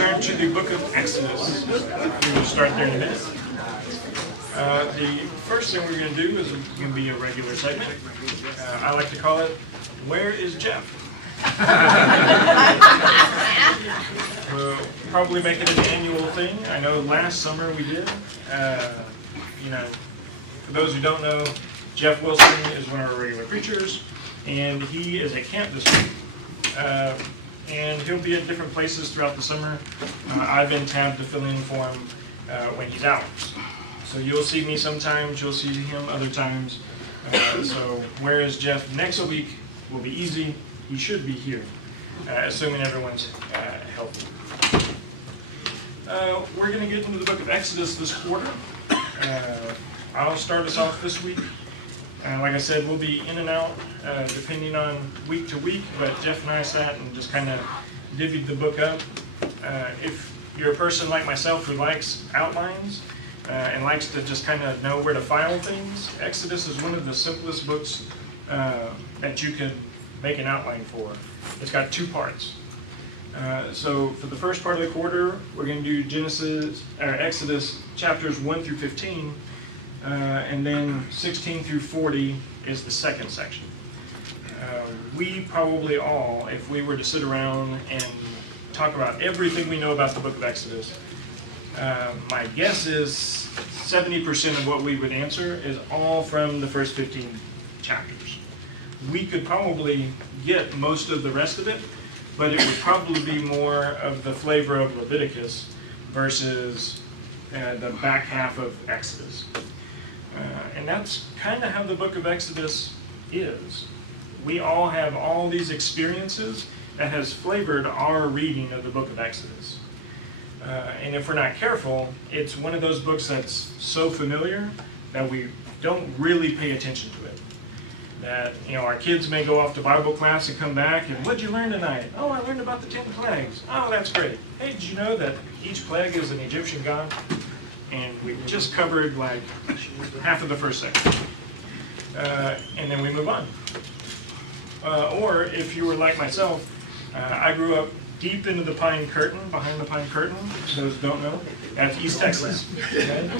turn to the book of Exodus. We will start there in a minute. The first thing we're going to do is going to be a regular segment. I like to call it, Where is Jeff? We'll probably make it an annual thing. I know last summer we did. For those who don't know, Jeff Wilson is one of our regular preachers, and he is at camp this week. And he'll be at different places throughout the summer. I've been tabbed to fill in for him when he's out. So you'll see me sometimes, you'll see him other times. So where is Jeff? Next week will be easy. He should be here, assuming everyone's healthy. We're going to get into the book of Exodus this quarter. I'll start us off this week. Like I said, we'll be in and out depending on week to week, but Jeff and I sat and just kind of divvied the book up. If you're a person like myself who likes outlines and likes to just kind of know where to file things, Exodus is one of the simplest books that you can make an outline for. It's got two parts. So for the first part of the quarter, we're going to do Exodus chapters 1 through 15. And then 16 through 40 is the second section. We probably all, if we were to sit around and talk about everything we know about the book of Exodus, my guess is 70% of what we would answer is all from the first 15 chapters. We could probably get most of the rest of it, but it would probably be more of the flavor of Leviticus versus the back half of Exodus. And that's kind of how the book of Exodus is. We all have all these experiences that has flavored our reading of the book of Exodus. And if we're not careful, it's one of those books that's so familiar that we don't really pay attention to it. That, our kids may go off to Bible class and come back, and what'd you learn tonight? Oh, I learned about the 10 plagues. Oh, that's great. Hey, did you know that each plague is an Egyptian god? And we just covered like half of the first section. And then we move on. Or if you were like myself, I grew up deep into the pine curtain, behind the pine curtain. Those who don't know, that's East Texas. Okay?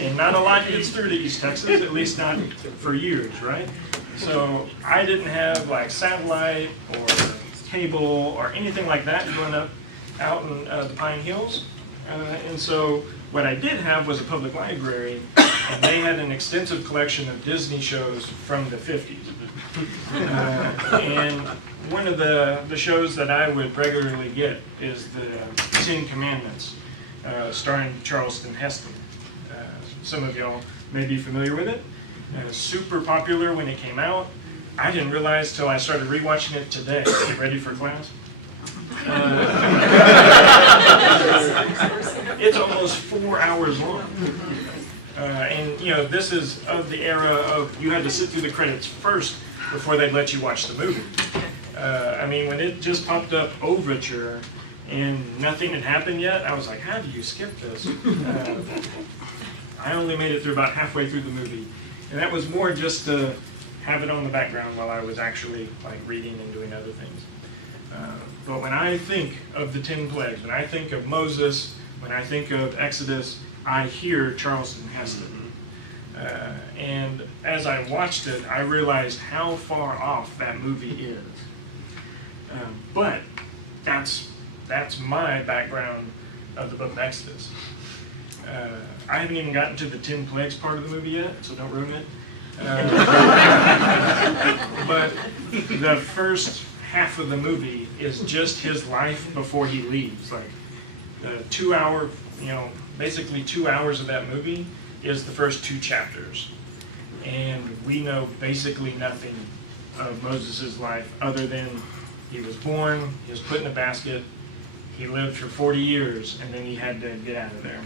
And not a lot gets through to East Texas, at least not for years, right? So I didn't have like satellite or cable or anything like that growing up out in the Pine Hills. And so what I did have was a public library, and they had an extensive collection of Disney shows from the 50s. And one of the shows that I would regularly get is the 10 Commandments, starring Charleston Heston. Some of y'all may be familiar with it. Super popular when it came out. I didn't realize till I started rewatching it today. Get ready for class? It's almost 4 hours long. And this is of the era of you had to sit through the credits first before they'd let you watch the movie. When it just popped up Overture and nothing had happened yet, I was like, how do you skip this? I only made it through about halfway through the movie. And that was more just to have it on the background while I was actually reading and doing other things. But when I think of the 10 plagues, when I think of Moses, when I think of Exodus, I hear Charleston Heston. And as I watched it, I realized how far off that movie is. But that's my background of the book of Exodus. I haven't even gotten to the 10 plagues part of the movie yet, so don't ruin it. But the first half of the movie is just his life before he leaves. Like the 2 hour, basically 2 hours of that movie is the first 2 chapters. And we know basically nothing of Moses' life other than he was born, he was put in a basket, he lived for 40 years, and then he had to get out of there.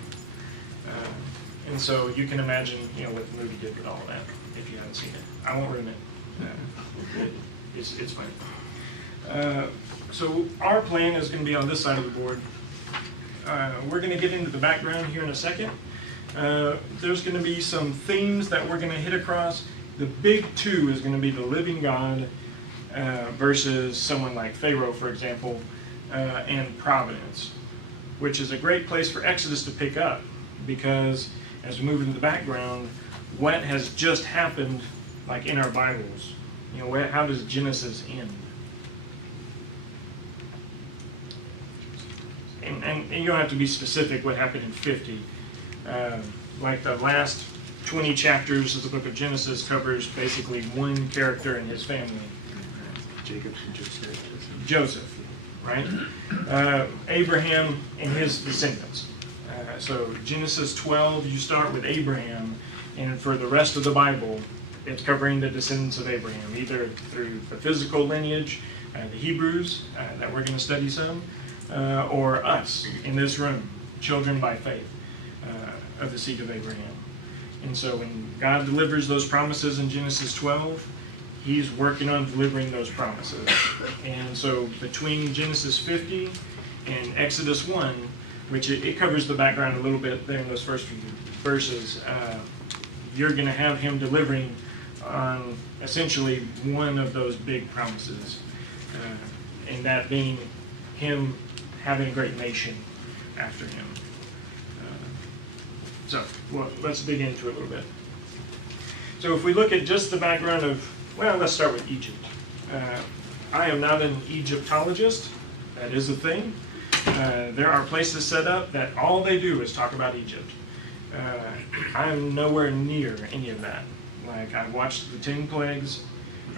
And so you can imagine, what the movie did with all of that, if you haven't seen it. I won't ruin it. It's fine. So our plan is going to be on this side of the board. We're going to get into the background here in a second. There's going to be some themes that we're going to hit across. The big two is going to be the living God versus someone like Pharaoh, for example, and Providence. which is a great place for Exodus to pick up, because as we move into the background, what has just happened, like in our Bibles, you know, how does Genesis end? And you don't have to be specific what happened in 50. Like the last 20 chapters of the book of Genesis covers basically one character and his family. Jacob and Joseph. Joseph, right? Abraham and his descendants. So Genesis 12, you start with Abraham, and for the rest of the Bible, it's covering the descendants of Abraham, either through the physical lineage, the Hebrews, that we're going to study some, or us in this room, children by faith of the seed of Abraham. And so when God delivers those promises in Genesis 12, He's working on delivering those promises. And so between Genesis 50 and Exodus 1, which it covers the background a little bit there in those first few verses, you're going to have Him delivering on essentially one of those big promises, and that being Him having a great nation after Him. Well, let's dig into it a little bit. So if we look at just the background of, well, let's start with Egypt. I am not an Egyptologist. That is a thing. There are places set up that all they do is talk about Egypt. I'm nowhere near any of that. Like, I've watched the 10 Plagues,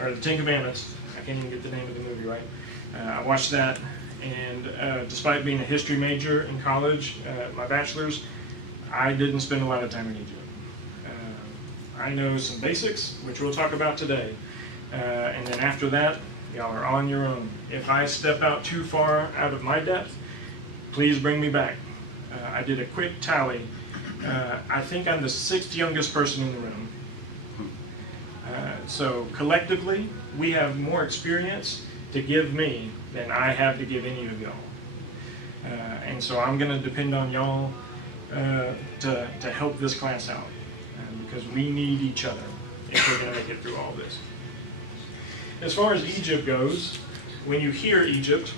or the 10 Commandments. I can't even get the name of the movie right. I watched that, and despite being a history major in college, my bachelor's, I didn't spend a lot of time in Egypt. I know some basics, which we'll talk about today. And then after that, y'all are on your own. If I step out too far out of my depth, please bring me back. I did a quick tally. I think I'm the 6th youngest person in the room. So collectively, we have more experience to give me than I have to give any of y'all. And so I'm going to depend on y'all to help this class out, because we need each other if we're going to make it through all this. As far as Egypt goes, when you hear Egypt,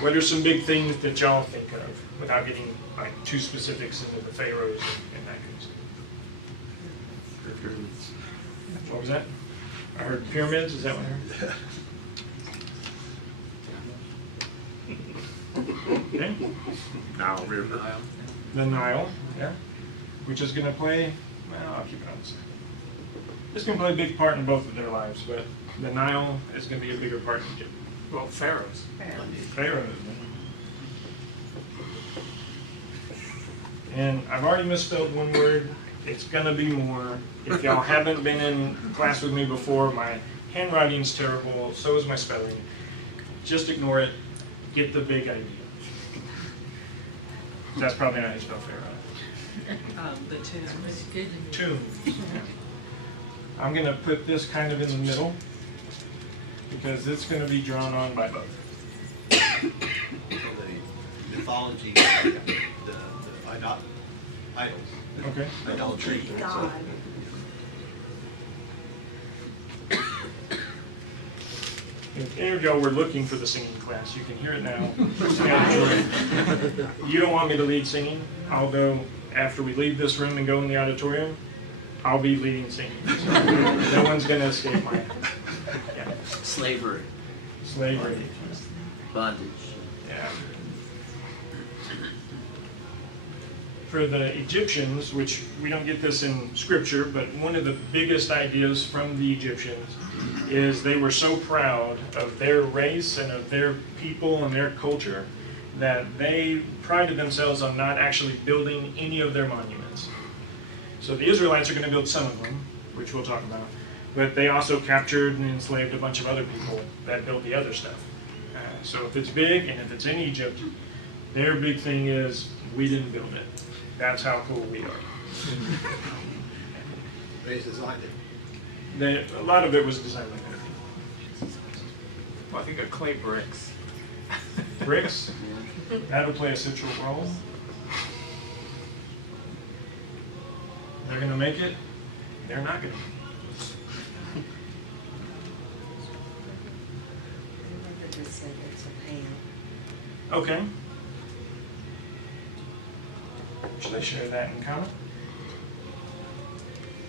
what are some big things that y'all think of, without getting like too specifics into the pharaohs and that kind of stuff? Pyramids. What was that? I heard pyramids. Is that what I heard? Okay. Nile River. The Nile, yeah, which is going to play, well, I'll keep it on the side. It's going to play a big part in both of their lives, but the Nile is going to be a bigger part in Egypt. Well, pharaohs. Pharaohs. And I've already misspelled one word. It's going to be more. If y'all haven't been in class with me before, my handwriting's terrible, so is my spelling. Just ignore it. Get the big idea. That's probably not how you spell pharaoh. The tombs. Tombs. Yeah. I'm going to put this kind of in the middle, because it's going to be drawn on by both. So the mythology, the idols, Okay. idolatry. God. If any of y'all were looking for the singing class, you can hear it now. You don't want me to lead singing, although after we leave this room and go in the auditorium, I'll be leading singing. So no one's going to escape my Slavery. slavery. Bondage. Yeah. For the Egyptians, which we don't get this in scripture, but one of the biggest ideas from the Egyptians is they were so proud of their race and of their people and their culture that they prided themselves on not actually building any of their monuments. So the Israelites are going to build some of them, which we'll talk about, but they also captured and enslaved a bunch of other people that built the other stuff. So if it's big and if it's in Egypt, their big thing is, we didn't build it. That's how cool we are. They designed it. A lot of it was designed by them. Well, I think of clay bricks. Bricks, that'll play a central role. They're going to make it. They're not going to. Just said it's a pan. Okay. which they share that in common.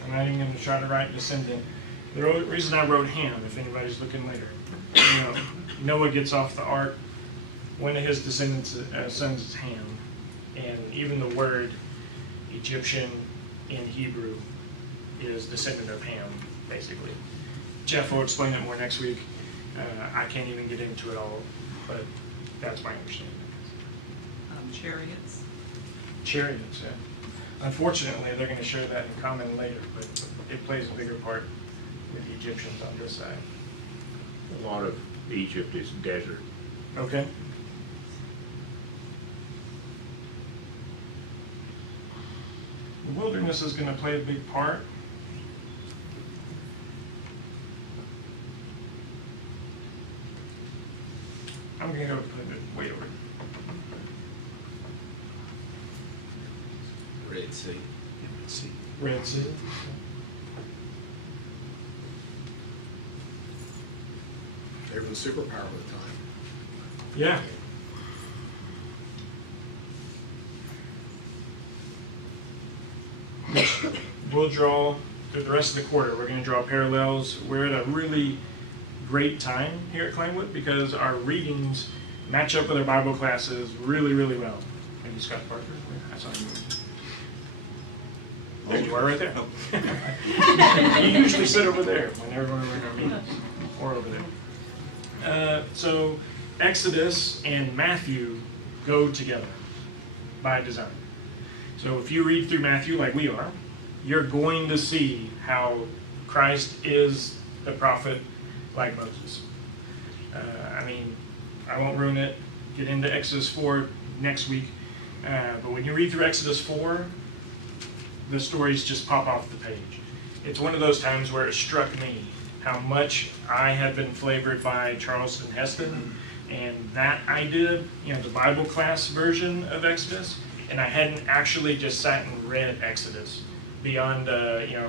I'm not even going to try to write descendant. The reason I wrote Ham, if anybody's looking later, Noah gets off the ark. One of his descendants, sons is Ham, and even the word Egyptian in Hebrew is descendant of Ham, basically. Jeff will explain it more next week. I can't even get into it all, but that's my understanding. Chariots. Chariots, yeah. Unfortunately, they're going to share that in common later, but it plays a bigger part with the Egyptians on this side. A lot of Egypt is desert. Okay. The wilderness is going to play a big part. I'm going to go put it way over. Red Sea. See. Red Sea. They were the superpower at the time. Yeah. We'll draw through the rest of the quarter. We're going to draw parallels. We're at a really great time here at Kleinwood because our readings match up with our Bible classes really, really well. Maybe Scott Parker. I saw you. There you are, right there. You usually sit over there whenever we're in our meetings, or over there. So Exodus and Matthew go together by design. So if you read through Matthew like we are, you're going to see how Christ is the prophet like Moses. I mean, I won't ruin it. Get into Exodus 4 next week. But when you read through Exodus 4, the stories just pop off the page. It's one of those times where it struck me how much I had been flavored by Charleston Heston and that I did, the Bible class version of Exodus, and I hadn't actually just sat and read Exodus beyond,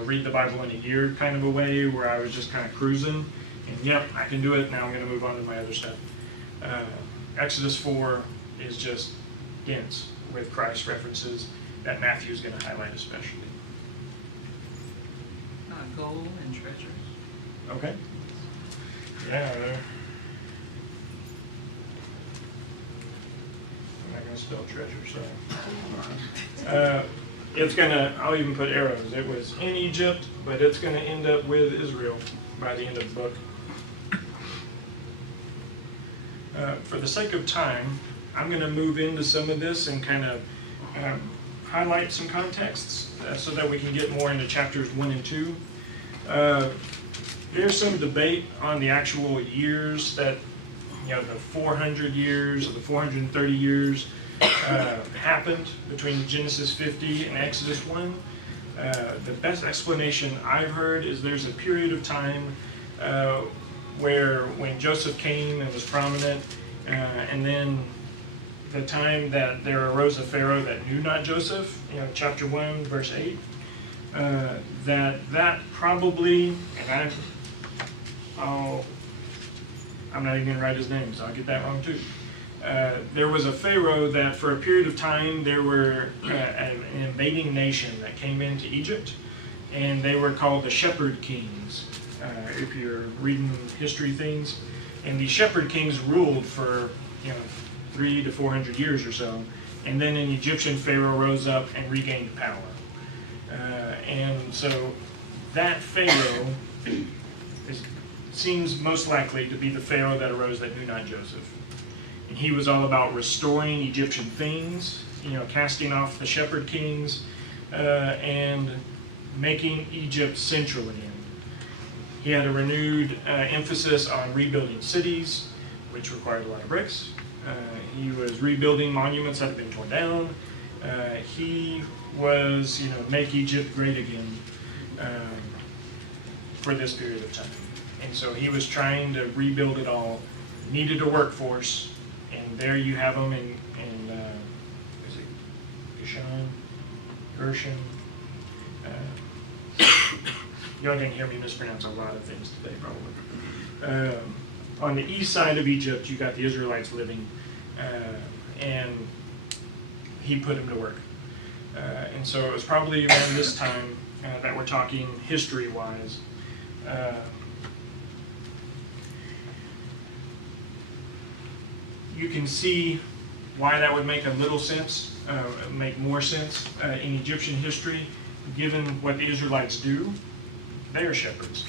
read the Bible in a year kind of a way where I was just kind of cruising, and yep, I can do it, now I'm going to move on to my other stuff. Exodus 4 is just dense with Christ references that Matthew's going to highlight especially. Gold and treasures. Okay. Yeah. I'm not going to spell treasure, so. It's going to, I'll even put arrows. It was in Egypt, but it's going to end up with Israel by the end of the book. For the sake of time, I'm going to move into some of this and kind of highlight some contexts so that we can get more into chapters 1 and 2. There's some debate on the actual years that, the 400 years or the 430 years happened between Genesis 50 and Exodus 1. The best explanation I've heard is there's a period of time where when Joseph came and was prominent, and then the time that there arose a Pharaoh that knew not Joseph, chapter 1, verse 8, that probably, and I'm not even going to write his name, so I'll get that wrong too. There was a Pharaoh that for a period of time there were an invading nation that came into Egypt, and they were called the Shepherd Kings, if you're reading history things. And these Shepherd Kings ruled for 300 to 400 years or so, and then an Egyptian Pharaoh rose up and regained power. And so that Pharaoh seems most likely to be the Pharaoh that arose that knew not Joseph. And he was all about restoring Egyptian things, casting off the Shepherd Kings, and making Egypt central again. He had a renewed emphasis on rebuilding cities, which required a lot of bricks. He was rebuilding monuments that had been torn down. He was, make Egypt great again for this period of time. And so he was trying to rebuild it all. Needed a workforce, and there you have them in is it Gershon? Y'all didn't hear me mispronounce a lot of things today, probably. On the east side of Egypt, you got the Israelites living, and he put them to work. And so it was probably around this time that we're talking history-wise. You can see why that would make a little sense, make more sense in Egyptian history, given what the Israelites do. They are shepherds,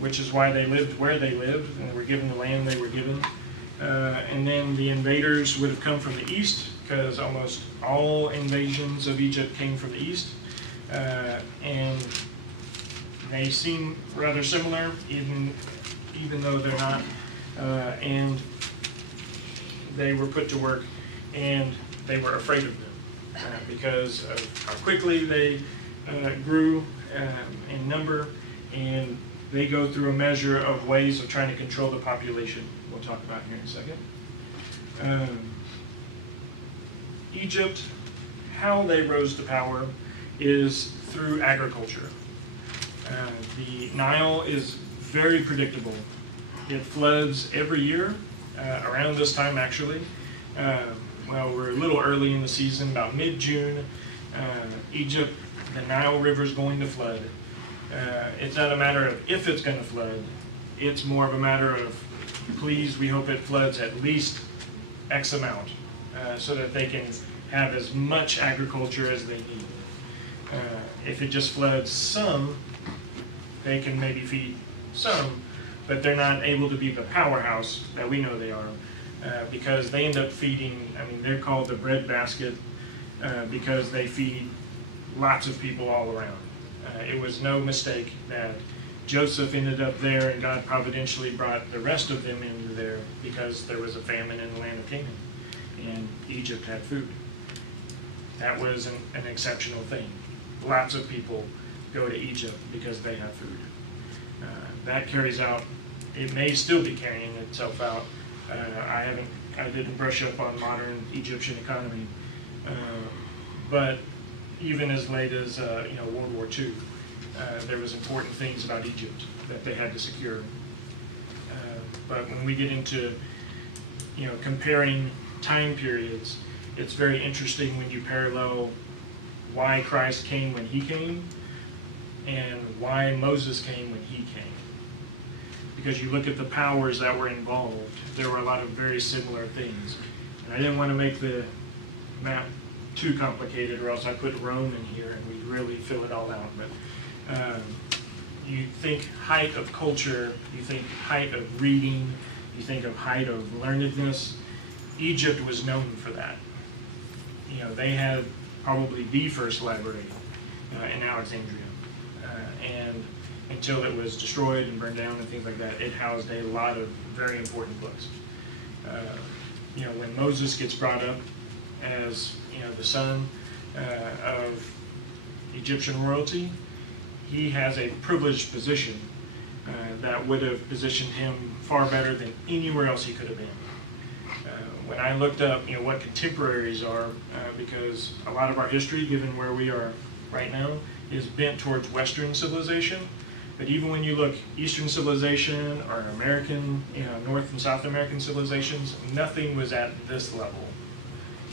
which is why they lived where they lived and were given the land they were given. And then the invaders would have come from the east, because almost all invasions of Egypt came from the east. And they seem rather similar, even though they're not. And they were put to work, and they were afraid of them because of how quickly they grew in number, and they go through a measure of ways of trying to control the population. We'll talk about here in a second. Egypt, how they rose to power is through agriculture. The Nile is very predictable. It floods every year, around this time actually. Well, we're a little early in the season, about mid-June. Egypt, the Nile River is going to flood. It's not a matter of if it's going to flood. It's more of a matter of, please, we hope it floods at least X amount, so that they can have as much agriculture as they need. If it just floods some, they can maybe feed some, but they're not able to be the powerhouse that we know they are, because they end up feeding, I mean, they're called the breadbasket because they feed lots of people all around. It was no mistake that Joseph ended up there, and God providentially brought the rest of them into there because there was a famine in the land of Canaan, and Egypt had food. That was an exceptional thing. Lots of people go to Egypt because they have food. That carries out, it may still be carrying itself out. I didn't brush up on modern Egyptian economy, but even as late as World War II, there was important things about Egypt that they had to secure. But when we get into comparing time periods, it's very interesting when you parallel why Christ came when he came and why Moses came when he came. Because you look at the powers that were involved, there were a lot of very similar things. And I didn't want to make the map too complicated, or else I put Rome in here and we'd really fill it all out. But you think height of culture, you think height of reading, you think of height of learnedness. Egypt was known for that. They had probably the first library in Alexandria, and until it was destroyed and burned down and things like that, it housed a lot of very important books. When Moses gets brought up as the son of Egyptian royalty, he has a privileged position that would have positioned him far better than anywhere else he could have been. When I looked up what contemporaries are, because a lot of our history, given where we are right now, is bent towards Western civilization. But even when you look Eastern civilization or American, North and South American civilizations, nothing was at this level.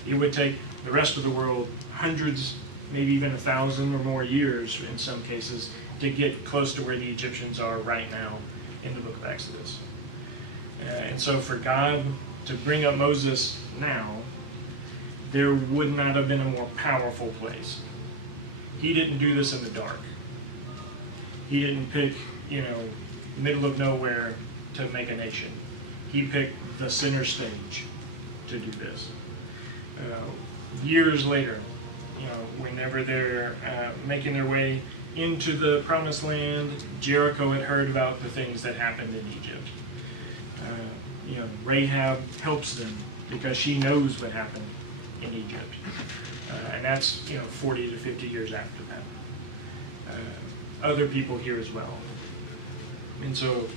It would take the rest of the world hundreds, maybe even 1,000 or more years in some cases to get close to where the Egyptians are right now in the book of Exodus. And so for God to bring up Moses now, there would not have been a more powerful place. He didn't do this in the dark. He didn't pick, middle of nowhere to make a nation. He picked the center stage to do this. Years later, whenever they're making their way into the promised land, Jericho had heard about the things that happened in Egypt. Rahab helps them because she knows what happened in Egypt. And that's 40 to 50 years after that. Other people here as well. And so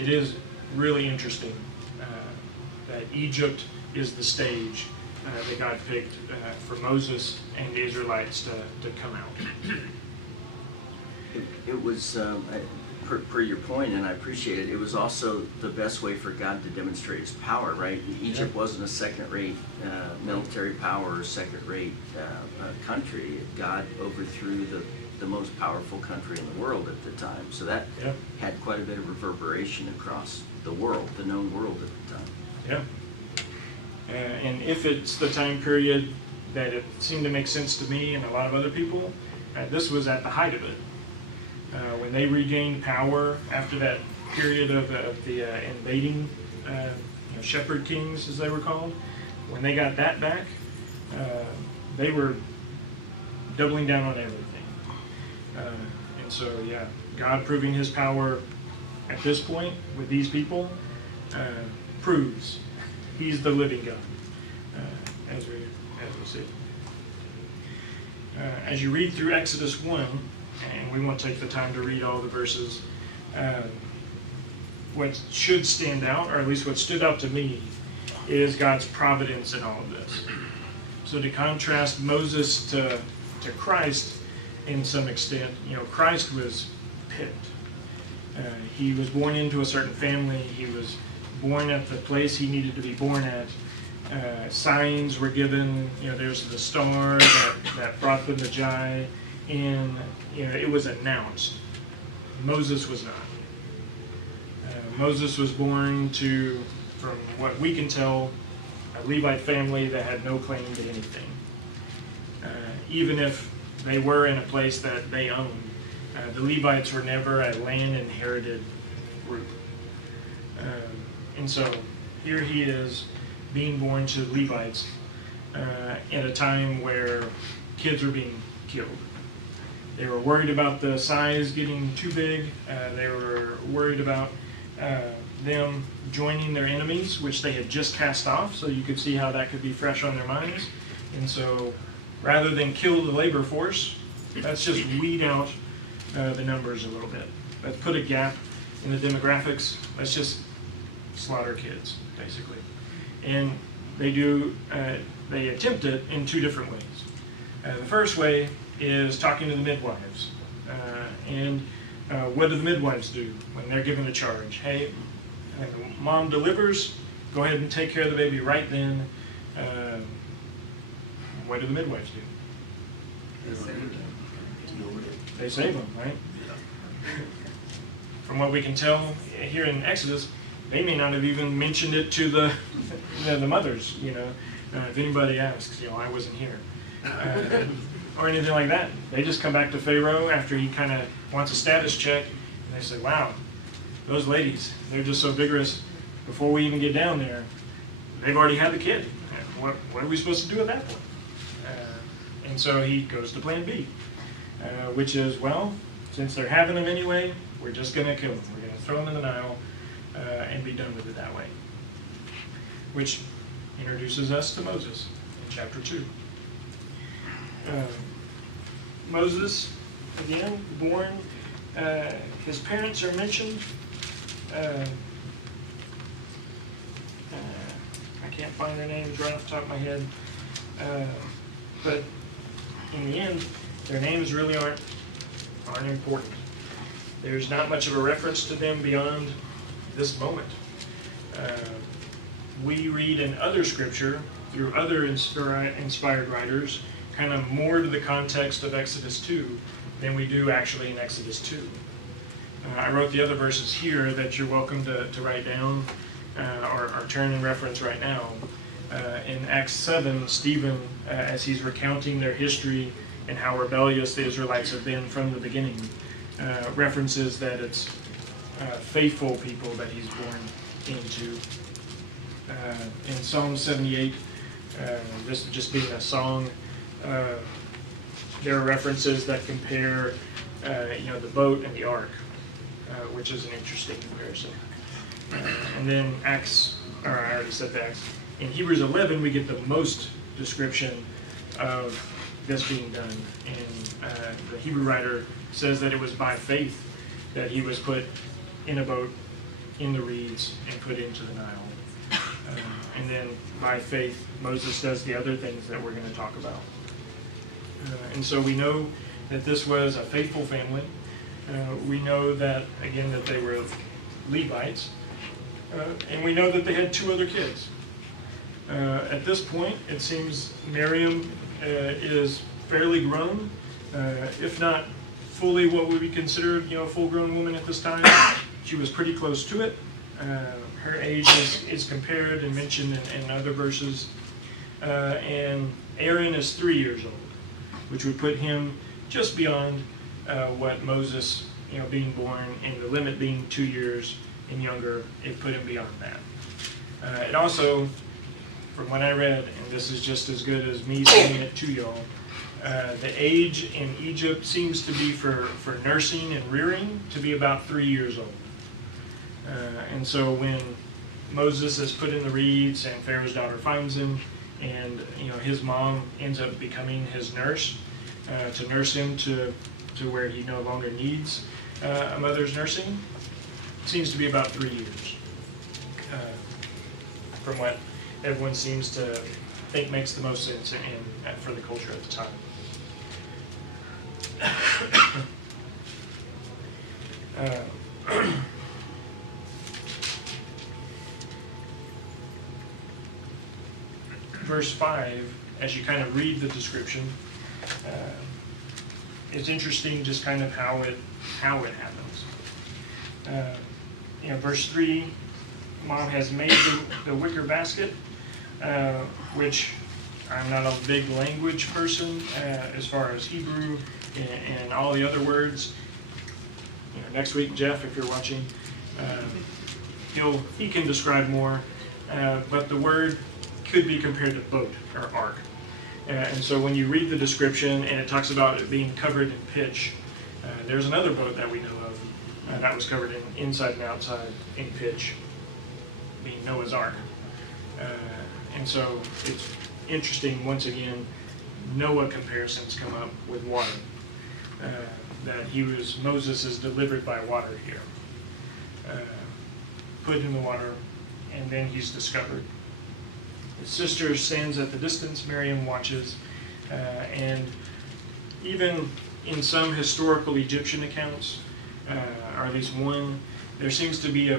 it is really interesting that Egypt is the stage that God picked for Moses and the Israelites to come out. It was per your point, and I appreciate it, it was also the best way for God to demonstrate his power, right? Egypt wasn't a second-rate military power or second-rate country. God overthrew the most powerful country in the world at the time. So that Yeah. had quite a bit of reverberation across the world, the known world at the time. Yeah. And if it's the time period that it seemed to make sense to me and a lot of other people, this was at the height of it. When they regained power after that period of the invading shepherd kings, as they were called, when they got that back, they were doubling down on everything. And so, yeah, God proving his power at this point with these people proves he's the living God, as we see. As you read through Exodus 1, and we won't take the time to read all the verses, what should stand out, or at least what stood out to me, is God's providence in all of this. So to contrast Moses to Christ in some extent, Christ was picked. He was born into a certain family. He was born at the place he needed to be born at. Signs were given. There's the star that brought the Magi in. It was announced. Moses was not. Moses was born to, from what we can tell, a Levite family that had no claim to anything. Even if they were in a place that they owned, the Levites were never a land-inherited group. And so here he is being born to Levites at a time where kids were being killed. They were worried about the size getting too big. They were worried about them joining their enemies, which they had just cast off, so you could see how that could be fresh on their minds. And so rather than kill the labor force, let's just weed out the numbers a little bit. Let's put a gap in the demographics. Let's just slaughter kids, basically. And they attempt it in two different ways. The first way is talking to the midwives. What do the midwives do when they're given a charge? Hey, mom delivers, go ahead and take care of the baby right then. What do the midwives do? They save them, right? From what we can tell here in Exodus, they may not have even mentioned it to the mothers. If anybody asks, I wasn't here, or anything like that. They just come back to Pharaoh after he kind of wants a status check, and they say, "Wow, those ladies, they're just so vigorous. Before we even get down there, they've already had the kid. What are we supposed to do at that point?" And so he goes to plan B, which is, well, since they're having them anyway, we're just going to kill them. We're going to throw them in the Nile and be done with it that way. Which introduces us to Moses in chapter 2. Moses, again, born, his parents are mentioned. I can't find their names right off the top of my head. But in the end, their names really aren't important. There's not much of a reference to them beyond this moment. We read in other scripture, through other inspired writers, kind of more to the context of Exodus 2 than we do actually in Exodus 2. I wrote the other verses here that you're welcome to write down or turn and reference right now. In Acts 7, Stephen, as he's recounting their history and how rebellious the Israelites have been from the beginning, references that it's faithful people that he's born into. In Psalm 78, this just being a song, there are references that compare the boat and the ark, which is an interesting comparison. And then I already said that. In Hebrews 11, we get the most description of this being done. And the Hebrew writer says that it was by faith that he was put in a boat in the reeds and put into the Nile. And then by faith, Moses does the other things that we're going to talk about. And so we know that this was a faithful family. We know that, again, that they were Levites, and we know that they had 2 other kids. At this point, it seems Miriam is fairly grown, if not fully what would be considered, a full-grown woman at this time. She was pretty close to it. Her age is compared and mentioned in other verses. And Aaron is 3 years old, which would put him just beyond what Moses, being born, and the limit being 2 years and younger, it put him beyond that. It also, from what I read, and this is just as good as me saying it to y'all, the age in Egypt seems to be for nursing and rearing to be about 3 years old. And so when Moses is put in the reeds and Pharaoh's daughter finds him, and his mom ends up becoming his nurse to nurse him to where he no longer needs a mother's nursing, it seems to be about 3 years, from what everyone seems to think makes the most sense for the culture at the time. Verse 5, as you kind of read the description, it's interesting just kind of how it happens. Verse 3, Mom has made the wicker basket, which I'm not a big language person as far as Hebrew and all the other words. Next week, Jeff, if you're watching, he can describe more, but the word could be compared to boat or ark. And so when you read the description and it talks about it being covered in pitch, there's another boat that we know of that was covered in inside and outside in pitch, being Noah's Ark. And so it's interesting, once again, Noah comparisons come up with water. That Moses is delivered by water here. Put in the water, and then he's discovered. His sister stands at the distance, Miriam watches, and even in some historical Egyptian accounts, or at least one, there seems to be a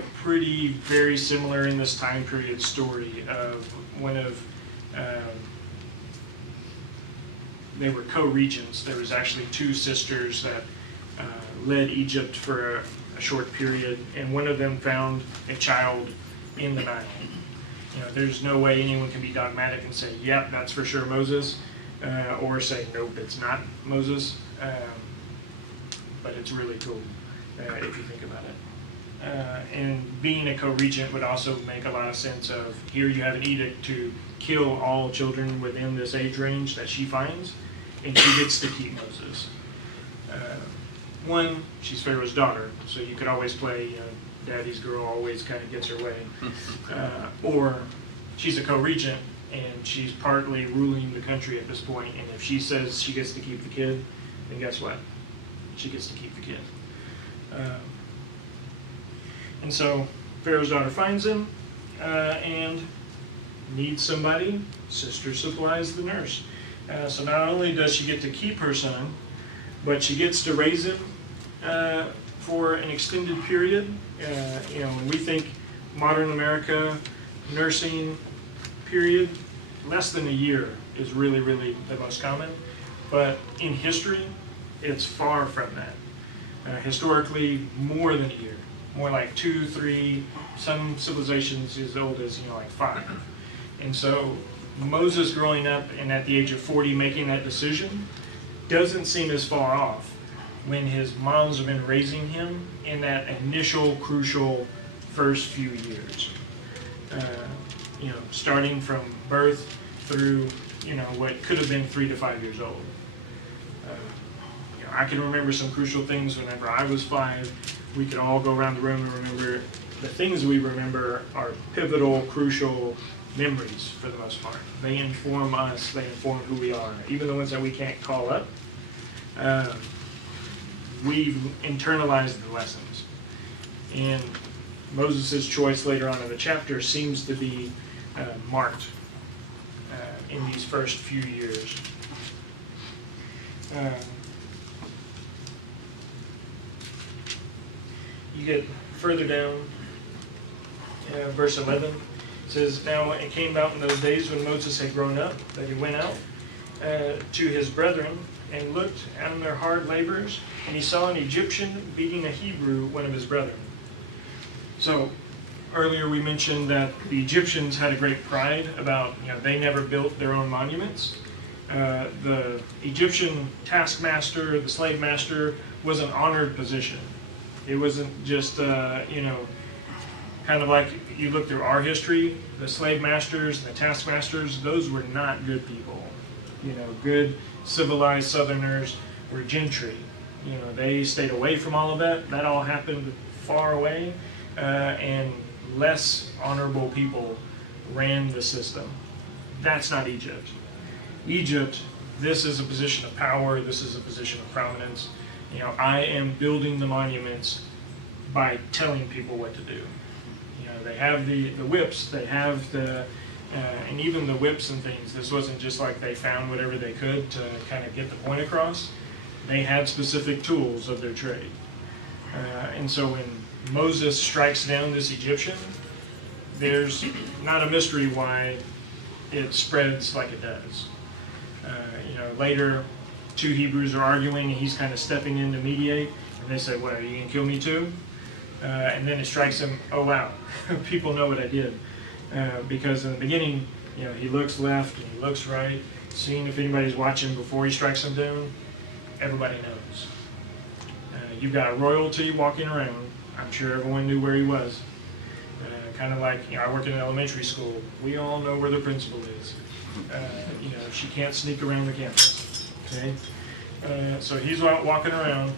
very similar in this time period story of one of, they were co-regents. There was actually 2 sisters that led Egypt for a short period, and one of them found a child in the Nile. There's no way anyone can be dogmatic and say, yep, that's for sure Moses, or say, nope, it's not Moses. But it's really cool if you think about it. And being a co-regent would also make a lot of sense of, here you have an edict to kill all children within this age range that she finds, and she gets to keep Moses. One, she's Pharaoh's daughter, so you could always play, daddy's girl always kind of gets her way. Or she's a co-regent, and she's partly ruling the country at this point, and if she says she gets to keep the kid, then guess what? She gets to keep the kid. And so Pharaoh's daughter finds him and needs somebody. Sister supplies the nurse. So not only does she get to keep her son, but she gets to raise him for an extended period. When we think modern America, nursing period, less than a year is really, really the most common. But in history, it's far from that. Historically, more than a year. More like 2, 3, some civilizations as old as, like 5. And so Moses growing up and at the age of 40 making that decision doesn't seem as far off when his moms have been raising him in that initial crucial first few years. Starting from birth through, what could have been 3 to 5 years old. I can remember some crucial things whenever I was 5. We could all go around the room and remember. The things we remember are pivotal, crucial memories for the most part. They inform us, they inform who we are. Even the ones that we can't call up, we've internalized the lessons. And Moses' choice later on in the chapter seems to be marked in these first few years. you get further down, verse 11, it says, "Now it came about in those days when Moses had grown up, that he went out to his brethren, and looked on their hard labors, and he saw an Egyptian beating a Hebrew, one of his brethren." So earlier we mentioned that the Egyptians had a great pride about, they never built their own monuments. The Egyptian taskmaster, the slave master, was an honored position. It wasn't just, kind of like you look through our history, the slave masters and the taskmasters, those were not good people. Good civilized Southerners were gentry. They stayed away from all of that. That all happened far away, and less honorable people ran the system. That's not Egypt. Egypt, this is a position of power. This is a position of prominence. I am building the monuments by telling people what to do. They have the whips. They have and even the whips and things. This wasn't just like they found whatever they could to kind of get the point across. They had specific tools of their trade. And so when Moses strikes down this Egyptian, there's not a mystery why it spreads like it does. Later, two Hebrews are arguing, and he's kind of stepping in to mediate, and they say, "What, are you going to kill me too?" And then it strikes him, oh wow, people know what I did. Because in the beginning, he looks left and he looks right, seeing if anybody's watching before he strikes them down. Everybody knows. You've got royalty walking around. I'm sure everyone knew where he was. Kind of like, I work in an elementary school. We all know where the principal is. She can't sneak around the campus. Okay? So he's out walking around.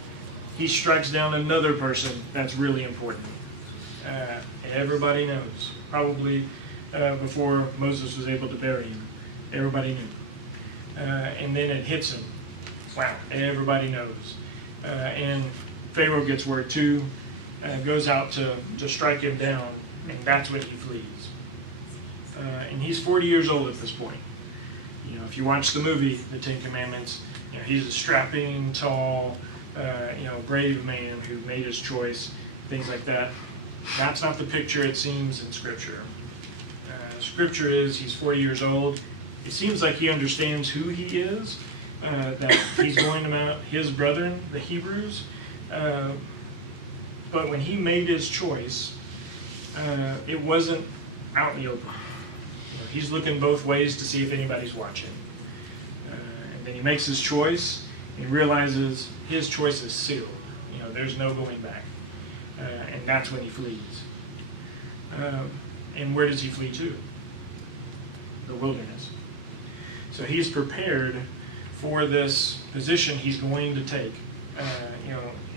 He strikes down another person that's really important. Everybody knows. Probably before Moses was able to bury him. Everybody knew. And then it hits him. Wow, everybody knows. And Pharaoh gets word too, goes out to strike him down, and that's when he flees. And he's 40 years old at this point. If you watch the movie, The Ten Commandments, he's a strapping, tall, brave man who made his choice, things like that. That's not the picture it seems in Scripture. Scripture is he's 40 years old. It seems like he understands who he is, that he's going to mount his brethren, the Hebrews. But when he made his choice, it wasn't out in the open. He's looking both ways to see if anybody's watching. And then he makes his choice and realizes his choice is sealed. There's no going back. And that's when he flees. And where does he flee to? The wilderness. So he's prepared for this position he's going to take,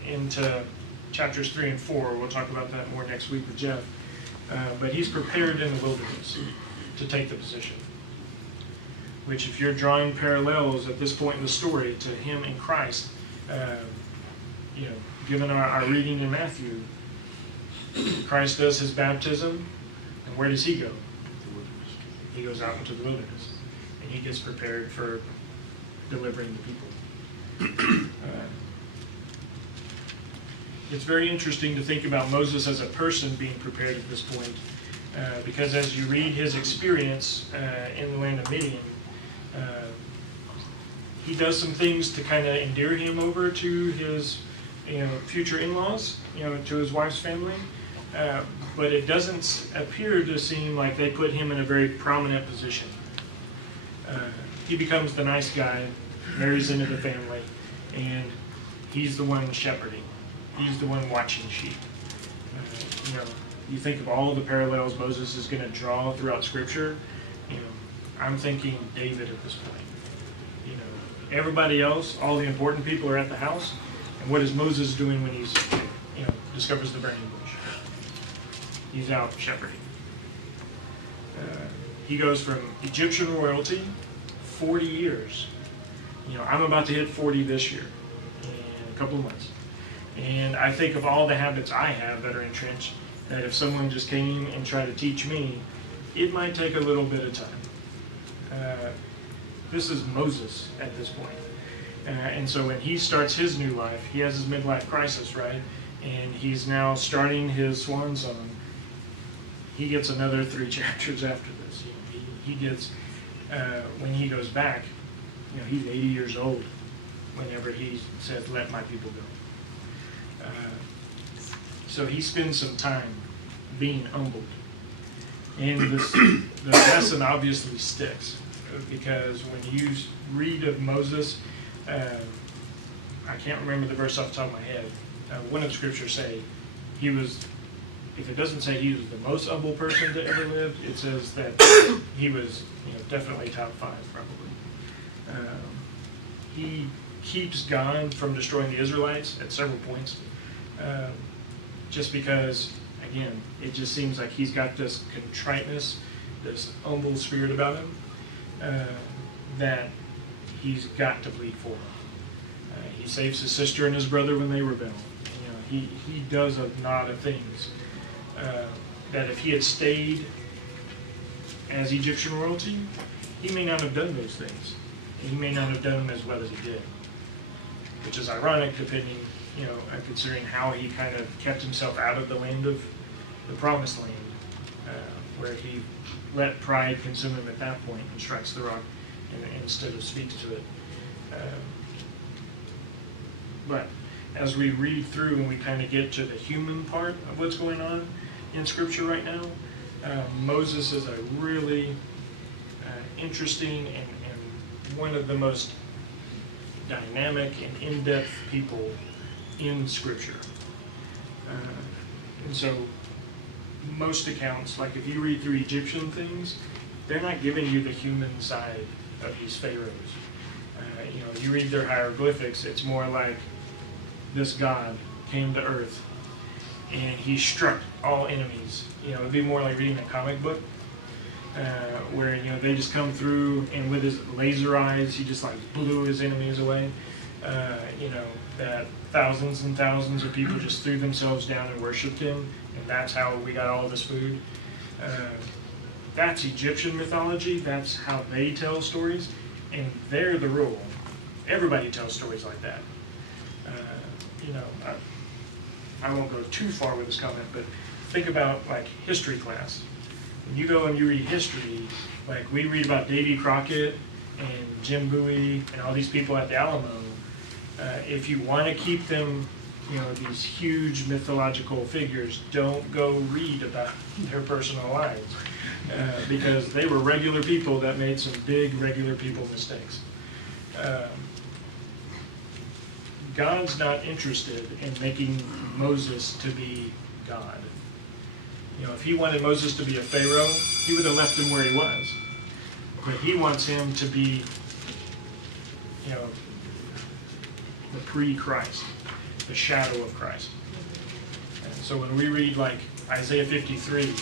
into chapters 3 and 4. We'll talk about that more next week with Jeff. But he's prepared in the wilderness to take the position. Which, if you're drawing parallels at this point in the story to him and Christ, given our reading in Matthew, Christ does his baptism, and where does he go? He goes out into the wilderness, and he gets prepared for delivering the people. It's very interesting to think about Moses as a person being prepared at this point, because as you read his experience in the land of Midian, he does some things to kind of endear him over to his future in-laws, to his wife's family, but it doesn't appear to seem like they put him in a very prominent position. He becomes the nice guy, marries into the family, and he's the one shepherding. He's the one watching sheep. You think of all the parallels Moses is going to draw throughout Scripture. I'm thinking David at this point. Everybody else, all the important people are at the house, and what is Moses doing when he's, discovers the burning bush? He's out shepherding. He goes from Egyptian royalty, 40 years. I'm about to hit 40 this year, in a couple of months. And I think of all the habits I have that are entrenched, that if someone just came and tried to teach me, it might take a little bit of time. This is Moses at this point. And so when he starts his new life, he has his midlife crisis, right? and he's now starting his swan song. He gets another 3 chapters after this. You know, he gets, when he goes back, you know, he's 80 years old whenever he says, "Let my people go." So he spends some time being humbled. And the lesson obviously sticks, because when you read of Moses, I can't remember the verse off the top of my head. One of the scriptures say he was, if it doesn't say he was the most humble person to ever live, it says that he was, you know, definitely top 5 probably. He keeps God from destroying the Israelites at several points, just because, again, it just seems like he's got this contriteness, this humble spirit about him, that he's got to plead for him. He saves his sister and his brother when they rebel. You know, he does a lot of things that if he had stayed as Egyptian royalty, he may not have done those things. He may not have done them as well as he did, which is ironic, depending, you know, considering how he kind of kept himself out of the land of the promised land, where he let pride consume him at that point and strikes the rock instead of speaks to it. But as we read through and we kind of get to the human part of what's going on in Scripture right now, Moses is a really interesting and one of the most dynamic and in-depth people in Scripture. And so most accounts, like if you read through Egyptian things, they're not giving you the human side of these pharaohs. You know, you read their hieroglyphics, it's more like this God came to earth and he struck all enemies. You know, it'd be more like reading a comic book, where, you know, they just come through and with his laser eyes, he just like blew his enemies away. You know, that thousands and thousands of people just threw themselves down and worshiped him, and that's how we got all this food. That's Egyptian mythology. That's how they tell stories, and they're the rule. Everybody tells stories like that. You know, I won't go too far with this comment, but think about like history class. When you go and you read history, like we read about Davy Crockett and Jim Bowie and all these people at the Alamo. If you want to keep them, you know, these huge mythological figures, don't go read about their personal lives, because they were regular people that made some big regular people mistakes. God's not interested in making Moses to be God. You know, if he wanted Moses to be a pharaoh, he would have left him where he was. But he wants him to be, you know, the pre-Christ, the shadow of Christ. And so when we read like Isaiah 53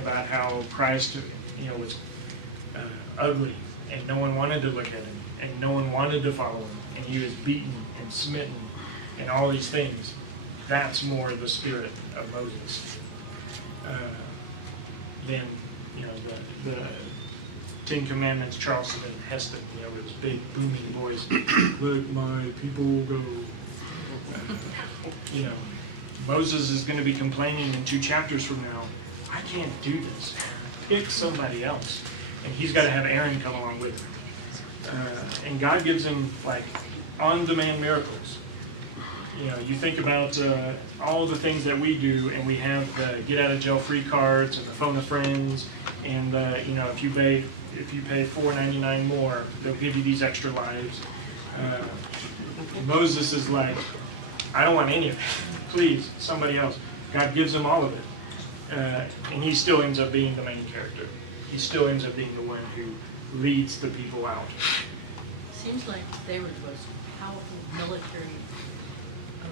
about how Christ, you know, was ugly and no one wanted to look at him and no one wanted to follow him and he was beaten and smitten and all these things, that's more the spirit of Moses than, you know, the Ten Commandments, Charleston and Heston, you know, with his big booming voice, "Let my people go." You know, Moses is going to be complaining in 2 chapters from now, "I can't do this. Pick somebody else." And he's got to have Aaron come along with him. And God gives him like on-demand miracles. You know, you think about all the things that we do, and we have the get-out-of-jail-free cards and the phone a friends, and you know, if you pay $4.99 more, they'll give you these extra lives. Moses is like, "I don't want any of it. Please, somebody else." God gives him all of it, and he still ends up being the main character. He still ends up being the one who leads the people out. Seems like they were the most powerful military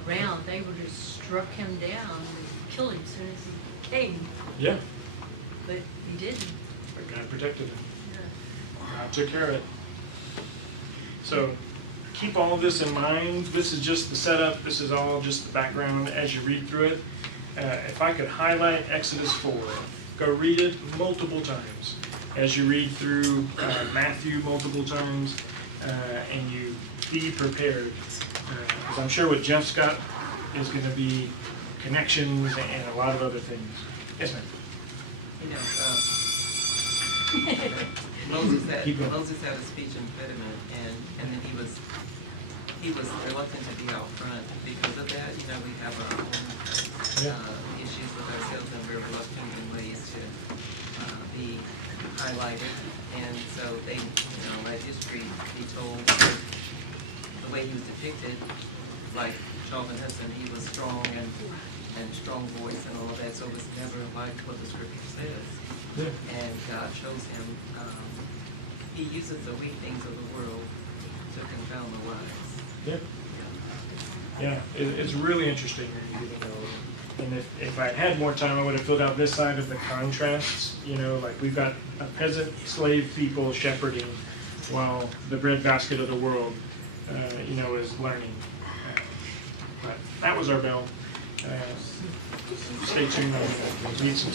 around. They would have struck him down and killed him as soon as he came, Yeah, but he didn't. but God protected him. Yeah. God took care of it. So keep all of this in mind. This is just the setup. This is all just the background as you read through it. If I could highlight Exodus 4, go read it multiple times. As you read through Matthew multiple times, and you be prepared. Because I'm sure what Jeff's got is going to be connections and a lot of other things. Yes, ma'am. You know, Keep going. Moses had a speech impediment, and then he was reluctant to be out front because of that. You know, we have our own issues with ourselves, and we're reluctant in ways to be highlighted. And so they, you know, let history be told the way he was depicted, like Charlton Heston. He was strong and strong voice and all of that, so it was never like what the scripture says. Yeah. And God shows him, he uses the weak things of the world to confound the wise. Yeah. Yeah, it's really interesting when you get to know it. And if I had more time, I would have filled out this side of the contrasts. You know, like we've got a peasant slave people shepherding while the breadbasket of the world, you know, is learning. But that was our bell. Stay tuned. We'll need some.